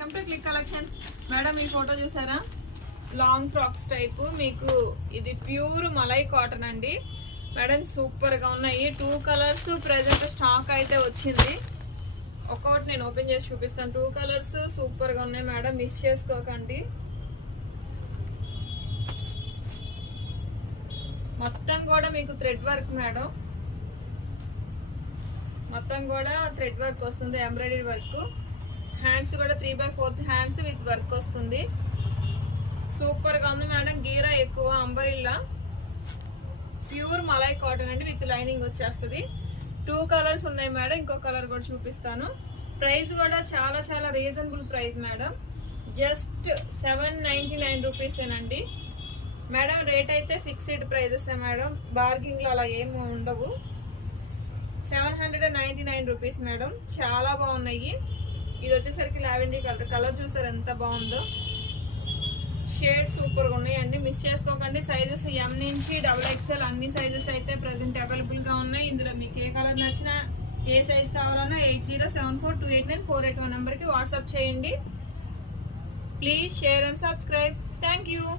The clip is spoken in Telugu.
Welcome to click collections. Madam ఈ ఫోటో చూసారా, లాంగ్ ఫ్రాక్స్ టైప్, మీకు ఇది ప్యూర్ మలై కాటన్ అండి మేడం. సూపర్ గా ఉన్నాయి. 2 కలర్స్ ప్రెసెంట్ స్టాక్ అయితే వచ్చింది. ఒక్కొక్కటి నేను ఓపెన్ చేసి చూపిస్తాను. 2 కలర్స్ సూపర్ గా ఉన్నాయి మేడం, మిస్ చేసుకోకండి. మొత్తం కూడా మీకు థ్రెడ్ వర్క్ మేడం, మొత్తం కూడా థ్రెడ్ వర్క్ వస్తుంది, ఎంబ్రాయిడరీ వర్క్. హ్యాండ్స్ కూడా 3/4 హ్యాండ్స్ విత్ వర్క్ వస్తుంది. సూపర్ గా ఉంది మేడం. గీరా ఎక్కువ, అంబరిల్లా, ప్యూర్ మలై కాటన్ అండి, విత్ లైనింగ్ వచ్చేస్తుంది. 2 కలర్స్ ఉన్నాయి మేడం. ఇంకో కలర్ కూడా చూపిస్తాను. ప్రైస్ కూడా చాలా చాలా రీజనబుల్ ప్రైస్ మేడం, జస్ట్ 799 రూపీసేనండి మేడం. రేట్ అయితే ఫిక్స్డ్ ప్రైజెస్ మేడం, బార్గింగ్లు అలా ఏమి ఉండవు. 799 రూపీస్ మేడం. చాలా బాగున్నాయి. ఇది వచ్చేసరికి లావెండర్ కలర్. కలర్ చూసారు ఎంత బాగుందో. షేడ్ సూపర్ గా ఉన్నాయండి, మిస్ చేసుకోకండి. సైజెస్ M నుంచి XXL అన్ని సైజెస్ అయితే ప్రెసెంట్ అవైలబుల్ గా ఉన్నాయి. ఇందులో మీకు ఏ కలర్ నచ్చినా, ఏ సైజ్ కావాలన్నా 8074289481 నెంబర్ కి వాట్సాప్ చేయండి. Please share and subscribe. Thank you.